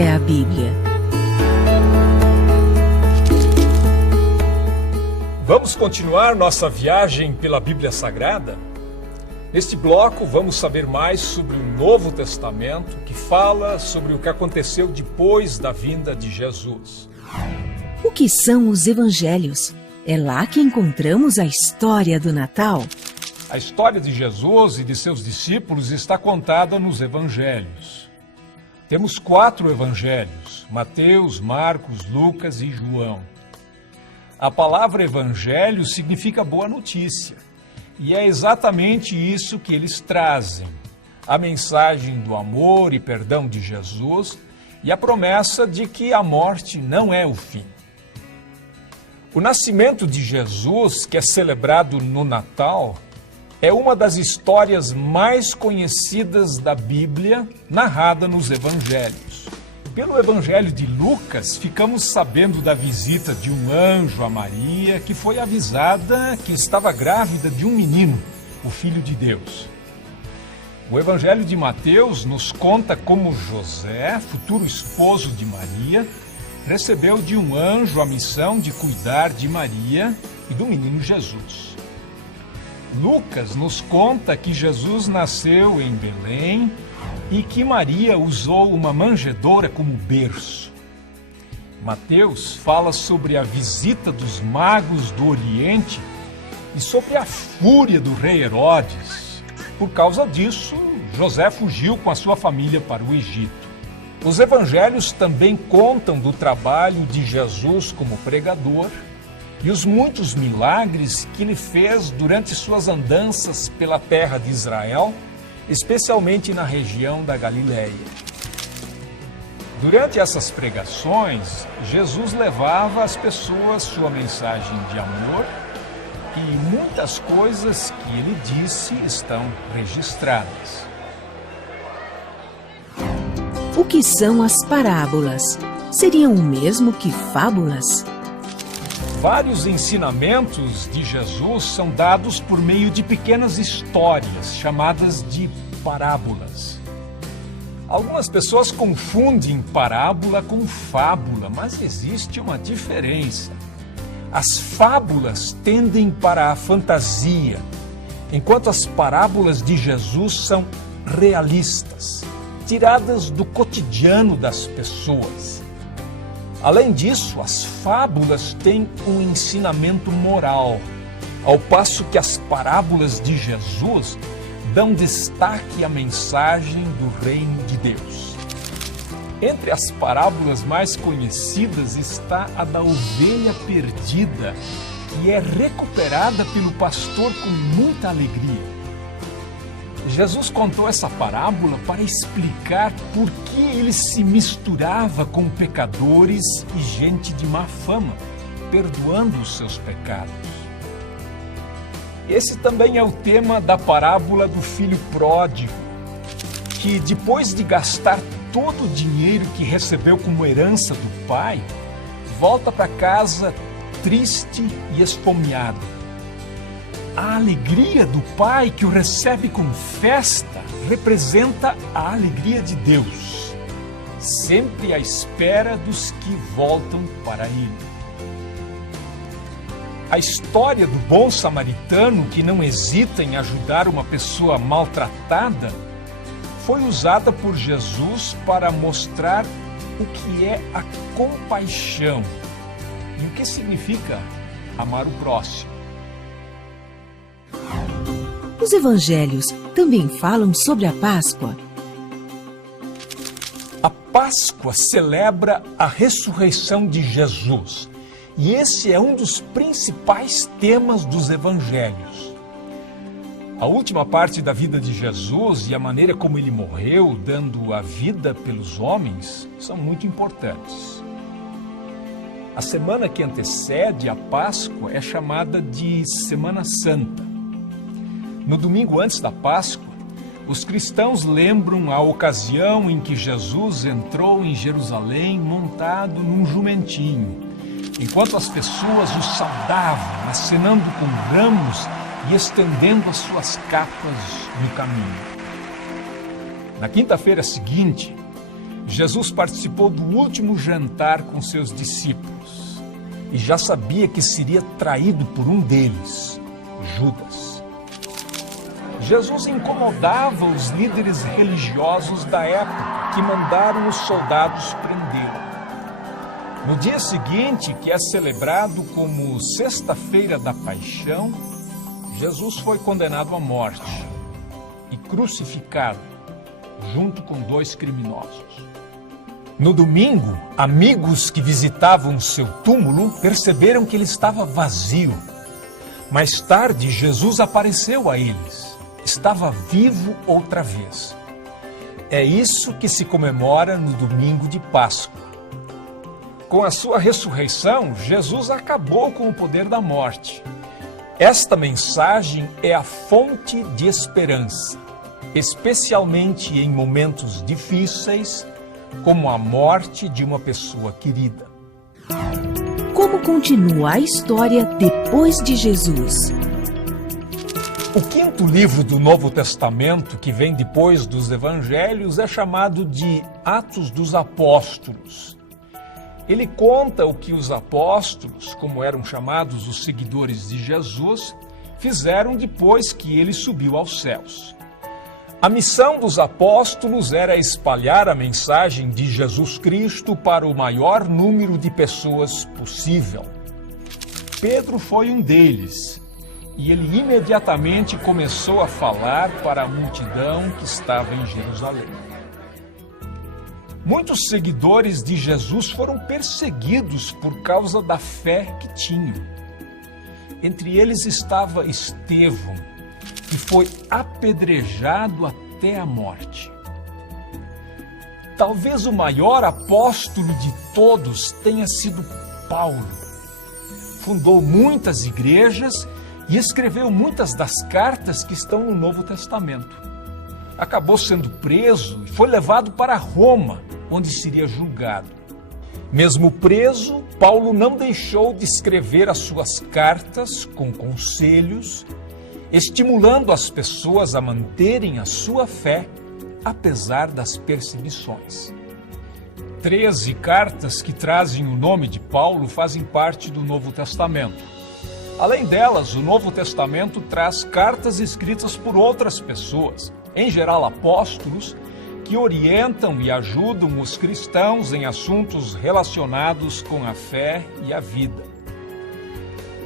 é a Bíblia? Vamos continuar nossa viagem pela Bíblia Sagrada? Neste bloco, vamos saber mais sobre o Novo Testamento, que fala sobre o que aconteceu depois da vinda de Jesus. O que são os Evangelhos? É lá que encontramos a história do Natal. A história de Jesus e de seus discípulos está contada nos Evangelhos. Temos 4 Evangelhos: Mateus, Marcos, Lucas e João. A palavra Evangelho significa boa notícia. E é exatamente isso que eles trazem: a mensagem do amor e perdão de Jesus e a promessa de que a morte não é o fim. O nascimento de Jesus, que é celebrado no Natal, é uma das histórias mais conhecidas da Bíblia, narrada nos Evangelhos. Pelo Evangelho de Lucas, ficamos sabendo da visita de um anjo a Maria, que foi avisada que estava grávida de um menino, o Filho de Deus. O Evangelho de Mateus nos conta como José, futuro esposo de Maria, recebeu de um anjo a missão de cuidar de Maria e do menino Jesus. Lucas nos conta que Jesus nasceu em Belém e que Maria usou uma manjedoura como berço. Mateus fala sobre a visita dos magos do Oriente e sobre a fúria do rei Herodes. Por causa disso, José fugiu com a sua família para o Egito. Os evangelhos também contam do trabalho de Jesus como pregador e os muitos milagres que ele fez durante suas andanças pela terra de Israel, especialmente na região da Galileia. Durante essas pregações, Jesus levava às pessoas sua mensagem de amor e muitas coisas que ele disse estão registradas. O que são as parábolas? Seriam o mesmo que fábulas? Vários ensinamentos de Jesus são dados por meio de pequenas histórias, chamadas de parábolas. Algumas pessoas confundem parábola com fábula, mas existe uma diferença. As fábulas tendem para a fantasia, enquanto as parábolas de Jesus são realistas, tiradas do cotidiano das pessoas. Além disso, as fábulas têm um ensinamento moral, ao passo que as parábolas de Jesus dão destaque à mensagem do reino de Deus. Entre as parábolas mais conhecidas está a da ovelha perdida, que é recuperada pelo pastor com muita alegria. Jesus contou essa parábola para explicar por que ele se misturava com pecadores e gente de má fama, perdoando os seus pecados. Esse também é o tema da parábola do filho pródigo, que depois de gastar todo o dinheiro que recebeu como herança do pai, volta para casa triste e esfomeado. A alegria do pai que o recebe com festa representa a alegria de Deus, sempre à espera dos que voltam para ele. A história do bom samaritano que não hesita em ajudar uma pessoa maltratada foi usada por Jesus para mostrar o que é a compaixão e o que significa amar o próximo. Os evangelhos também falam sobre a Páscoa. A Páscoa celebra a ressurreição de Jesus, e esse é um dos principais temas dos evangelhos. A última parte da vida de Jesus e a maneira como ele morreu, dando a vida pelos homens, são muito importantes. A semana que antecede a Páscoa é chamada de Semana Santa. No domingo antes da Páscoa, os cristãos lembram a ocasião em que Jesus entrou em Jerusalém montado num jumentinho, enquanto as pessoas o saudavam, acenando com ramos e estendendo as suas capas no caminho. Na quinta-feira seguinte, Jesus participou do último jantar com seus discípulos e já sabia que seria traído por um deles, Judas. Jesus incomodava os líderes religiosos da época, que mandaram os soldados prendê-lo. No dia seguinte, que é celebrado como Sexta-feira da Paixão, Jesus foi condenado à morte e crucificado, junto com 2 criminosos. No domingo, amigos que visitavam seu túmulo perceberam que ele estava vazio. Mais tarde, Jesus apareceu a eles. Estava vivo outra vez. É isso que se comemora no domingo de Páscoa. Com a sua ressurreição, Jesus acabou com o poder da morte. Esta mensagem é a fonte de esperança, especialmente em momentos difíceis, como a morte de uma pessoa querida. Como continua a história depois de Jesus? O 5º livro do Novo Testamento, que vem depois dos Evangelhos, é chamado de Atos dos Apóstolos. Ele conta o que os apóstolos, como eram chamados os seguidores de Jesus, fizeram depois que ele subiu aos céus. A missão dos apóstolos era espalhar a mensagem de Jesus Cristo para o maior número de pessoas possível. Pedro foi um deles, e ele imediatamente começou a falar para a multidão que estava em Jerusalém. Muitos seguidores de Jesus foram perseguidos por causa da fé que tinham. Entre eles estava Estevão, que foi apedrejado até a morte. Talvez o maior apóstolo de todos tenha sido Paulo. Fundou muitas igrejas e escreveu muitas das cartas que estão no Novo Testamento. Acabou sendo preso e foi levado para Roma, onde seria julgado. Mesmo preso, Paulo não deixou de escrever as suas cartas com conselhos, estimulando as pessoas a manterem a sua fé, apesar das perseguições. 13 cartas que trazem o nome de Paulo fazem parte do Novo Testamento. Além delas, o Novo Testamento traz cartas escritas por outras pessoas, em geral apóstolos, que orientam e ajudam os cristãos em assuntos relacionados com a fé e a vida.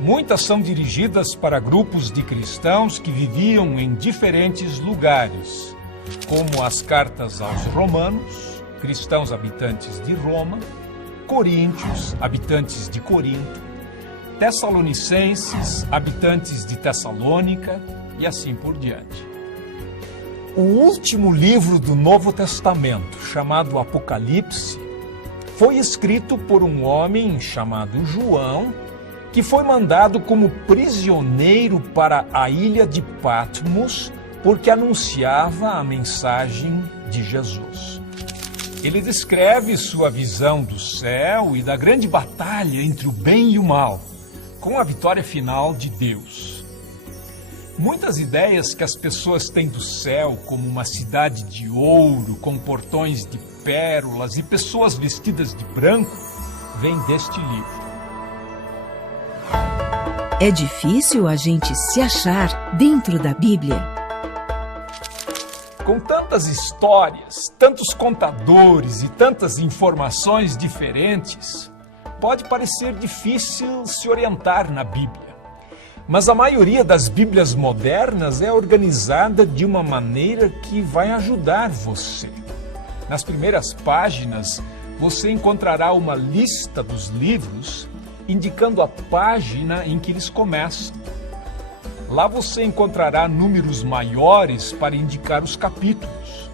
Muitas são dirigidas para grupos de cristãos que viviam em diferentes lugares, como as cartas aos Romanos, cristãos habitantes de Roma, Coríntios, habitantes de Corinto, Tessalonicenses, habitantes de Tessalônica e assim por diante. O último livro do Novo Testamento, chamado Apocalipse, foi escrito por um homem chamado João, que foi mandado como prisioneiro para a ilha de Patmos, porque anunciava a mensagem de Jesus. Ele descreve sua visão do céu e da grande batalha entre o bem e o mal, com a vitória final de Deus. Muitas ideias que as pessoas têm do céu, como uma cidade de ouro, com portões de pérolas e pessoas vestidas de branco, vêm deste livro. É difícil a gente se achar dentro da Bíblia. Com tantas histórias, tantos contadores e tantas informações diferentes, pode parecer difícil se orientar na Bíblia. Mas a maioria das Bíblias modernas é organizada de uma maneira que vai ajudar você. Nas primeiras páginas, você encontrará uma lista dos livros, indicando a página em que eles começam. Lá você encontrará números maiores para indicar os capítulos.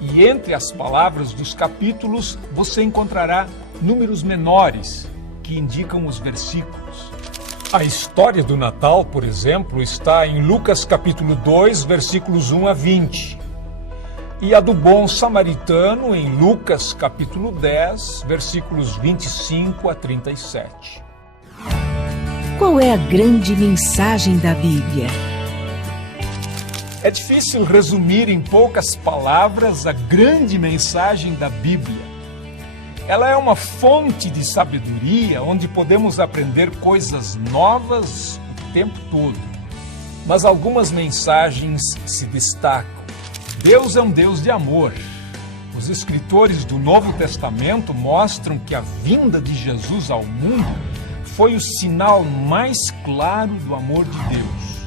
E entre as palavras dos capítulos, você encontrará números menores, que indicam os versículos. A história do Natal, por exemplo, está em Lucas capítulo 2, versículos 1 a 20. E a do bom samaritano em Lucas capítulo 10, versículos 25 a 37. Qual é a grande mensagem da Bíblia? É difícil resumir em poucas palavras a grande mensagem da Bíblia. Ela é uma fonte de sabedoria onde podemos aprender coisas novas o tempo todo. Mas algumas mensagens se destacam. Deus é um Deus de amor. Os escritores do Novo Testamento mostram que a vinda de Jesus ao mundo foi o sinal mais claro do amor de Deus.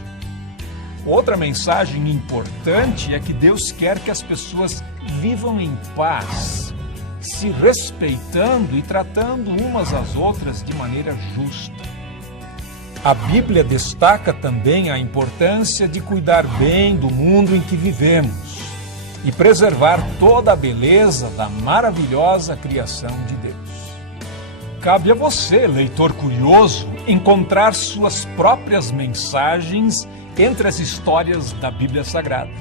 Outra mensagem importante é que Deus quer que as pessoas vivam em paz, se respeitando e tratando umas às outras de maneira justa. A Bíblia destaca também a importância de cuidar bem do mundo em que vivemos e preservar toda a beleza da maravilhosa criação de Deus. Cabe a você, leitor curioso, encontrar suas próprias mensagens entre as histórias da Bíblia Sagrada.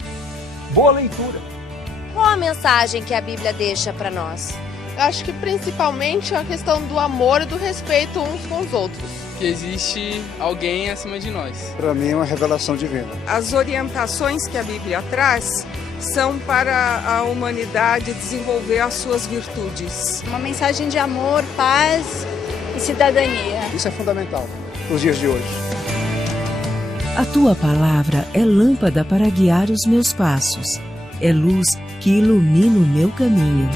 Boa leitura! Qual a mensagem que a Bíblia deixa para nós? Eu acho que principalmente a questão do amor e do respeito uns com os outros. Que existe alguém acima de nós. Para mim é uma revelação divina. As orientações que a Bíblia traz são para a humanidade desenvolver as suas virtudes. Uma mensagem de amor, paz e cidadania. Isso é fundamental nos dias de hoje. A tua palavra é lâmpada para guiar os meus passos, é luz que ilumina o meu caminho.